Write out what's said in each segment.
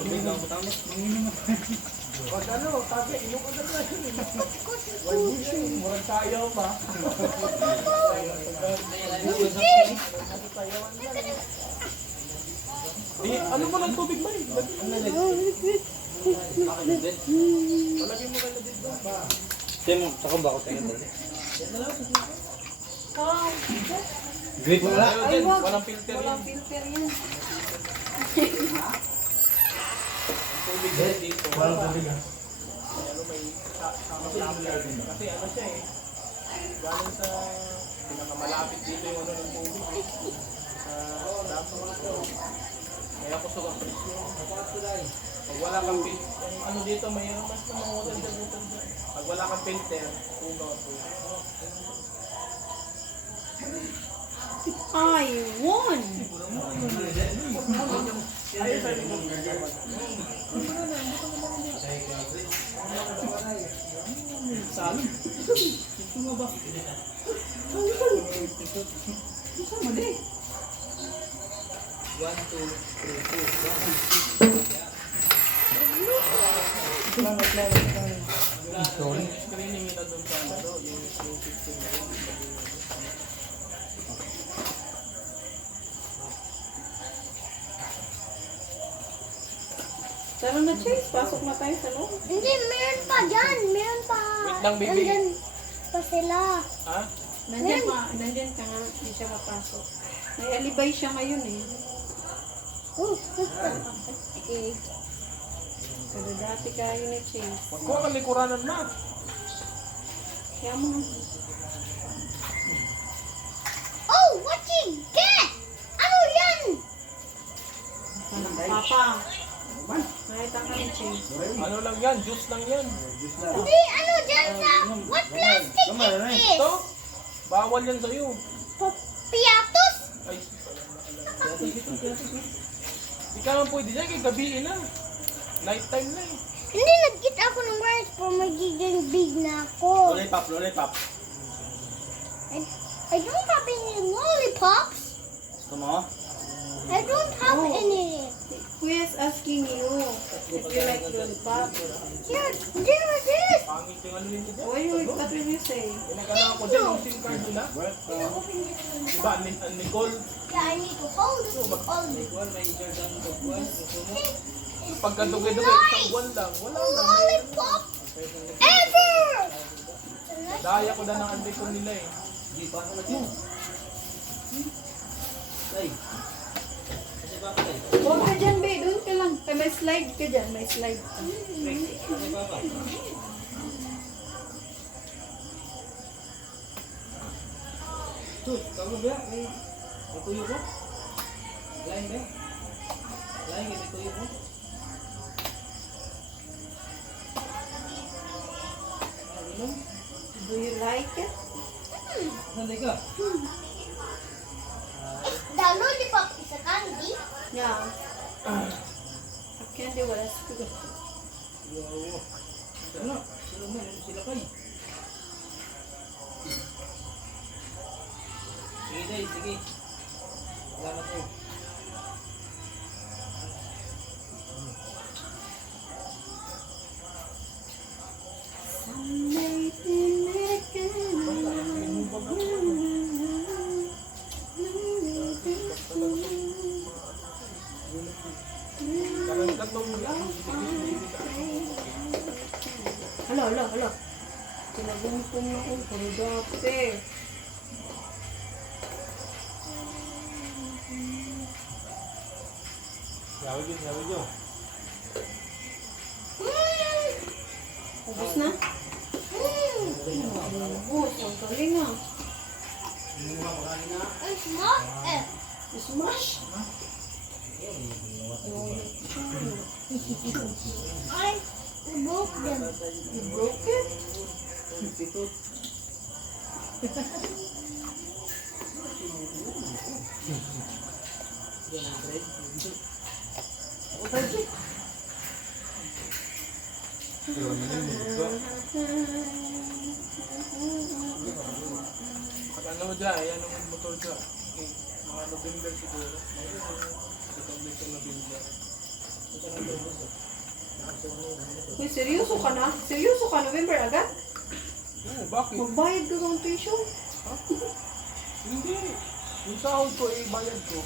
Tubig lang matama. Manginom na tayo. Wag ano, tabi, inom ka na yun. Wag yun, murag tayo pa. Di, ano ba ng tubig ba eh? Palagay mo kayo dito ba? Tim, sakong ba ako tayo dali? Oh, Great mo na. Ayaw din, walang filter yan. walang filter yan. Ang tubig din dito. Walang tubig ah. Ano may kasi ano siya eh. Galing sa pinakamalapit dito yung ano ng tubig. Sa dapat ito. Kaya kusog ang presyo. Pag wala kang filter, ano dito mayroon mas na mga hotel dyan. Pag wala kang filter, puno po. I won! Saan? Ito nga ba? Sama din. 1, 2, 3, 4. Screening nila doon sa ano, yung 15 na rin. Tara na, Chase. Pasok na tayo sa loob. Hindi, meron pa dyan. Meron pa. Wait lang, baby. Nandyan pa sila. Ha? Nandyan ka nga. Hindi siya mapasok. May alibay siya ngayon eh. Okay. Pero dati kayo ni Chase. Wag ko ang likuranan na. Kaya mo nga. Oh, what you get? Ano yan? Papa. Nakita ka ni Chase. Ano lang yan? Juice lang yan. Hindi, ano dyan sa... What plastic is this? Ito? Bawal yan sa'yo. Piatos? Ay, di ka naman pwede dyan. Kaya gabiin na. Night time na eh. Hindi, nag-get ako ng rice pero magiging big na ako. Lollipop, lollipop. I don't have any lollipops. Gusto mo? I don't have any. Kuya's asking you if you like lollipop. Here, there it is. Pangit yung ano nito dyan. What will you say? Pinagana ako dyan yung SIM card nila. Diba, Nicole, Yeah, I need to hold it. Hold it. pagkadugay-dugay, isang buwan lang. Wala lang. Lollipop ever. Daya ko na ng andikon nila eh. Huwag ka dyan, be. Doon ka lang. Ay, may slide ka dyan. May slide. Tuh, kamu ba? May tuyo ko? Lain ba? Lain may tuyo ko? Do you like it? Saan ka? The lollipop is a candy. Yeah. A candy with a sugar. Wow. Ano? Sino mo? Sila kayo? Sige day, sige. Salamat tayo. Someday Tatlong lang. Hala. Tinagumpong na akong pagdape. Yawid yun. Ubus na? Ubus. Ang galing ah. It's not it. Smash. I broke them. You broke it? Pag ano mo dyan, ayan ang motor dyan. Okay. Mga November siguro. Itong November. Uy, seryoso ka na? Seryoso ka? November agad? Oo, bakit? Magbayad ka ng tuition? Hindi. Yung sahod ko, bayad ko.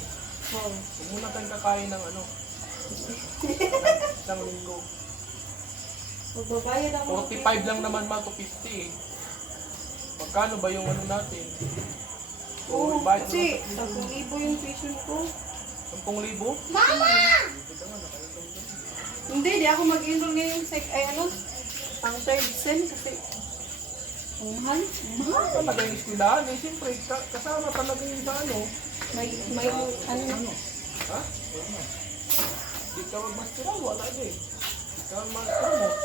Oh. Huwag muna tayong kakain ng ano. Isang linggo. Magbabayad ako. 45 lang naman ma to 50 eh. Magkano ba yung ano natin? Oo, bayad kasi naman 10,000 yung tuition ko. 10,000? Mama! Hindi, di ako mag-enroll ngayon sa, pang third sem kasi ang mahal. Ang mahal. Talaga yung eskwelahan eh. Siyempre, kasama talaga yung sa ano. May ano. Ha? Di ka magmasteral, wala din. Di ka mag-promote.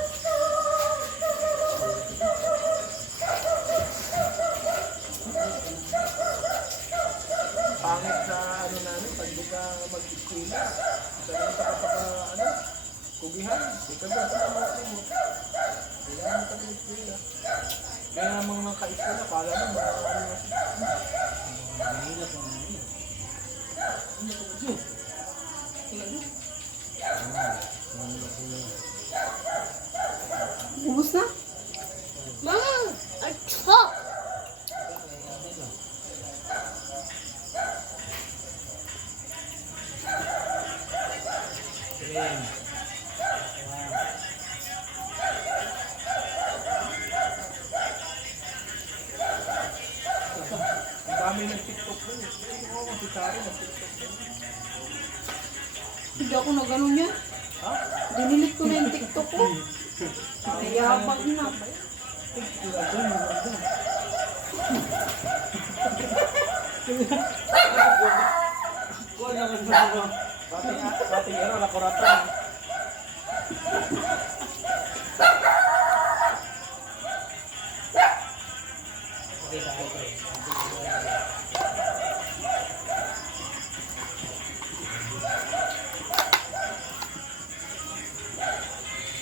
Pangit sa ano namin, pag di ka mag-eskwela. Sa lang ka ano, kugihan. Di ka ba sa mag-promote. Kailangan ka mag-eskwela. Kaya namang mga ka-eskwela, pala na mga ano. Mahirap ang ano yun. Ano ko dyan? Tingnan mo. Ubus na? Mama! Acho! Tingnan. Ang dami ng TikTok doon. Oo, si Tari ng TikTok doon. Hindi ako na ganun yan. Ha? Dinilit ko na yung TikTok ko. Nayabag na. Kuha na ka sa mga. Pati ano, nakuratan. Okay, okay.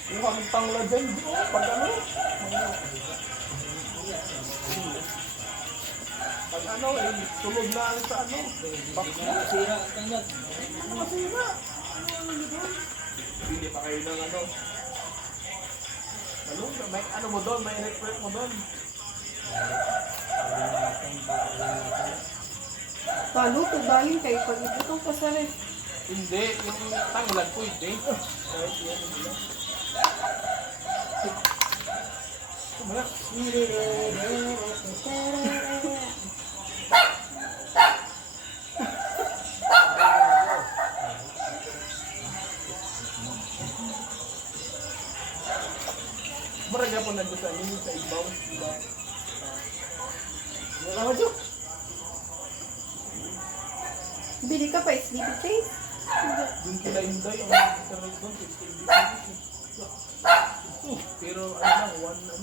Yung kami tangla dyan, bro. Pag ano? Pag ano, eh, tulog na sa ano. Bakla. Sira ang tanggap. Ano masira? Hindi pa kayo ng ano. Ano? May ano mo doon? May electric mo doon? Talo, tubayin kayo pag ibutang pa sa ref. Hindi. Yung tanglan po, hindi. Kahit yan, hindi lang. Tumala. Maraga po nandun sa inyo sa ibaw. Diba? Wala ka dyan. Bili ka pa, sleepy face. Doon sila Inday, ang internet doon, 16 Mbps. Pero ano lang, 1,000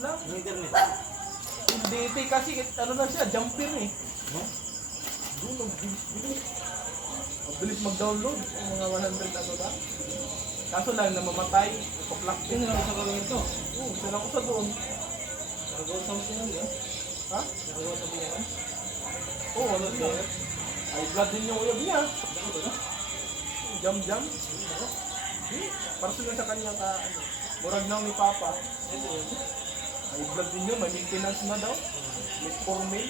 lang. Ang internet. Hindi, kasi ano na siya, jumper eh. Huh? Doon, ang bilis-bilis. Ang bilis mag-download, ang mga 100 ano lang. Kaso lang, namamatay, nagpa-plug Sino din. lang sa kawin to? Oo, sila ko sa doon. Nakagawa sa mga sinang yun? Ha? Nakagawa sa mga kan? Oo, ano siya? Ay, blood din yung uyab niya. Dako ba na? Jam-jam. Para sila sa kanyang ano, murag na ni Papa. Ito yun. Ay, blood din yun, may maintenance na daw. May 4 mail.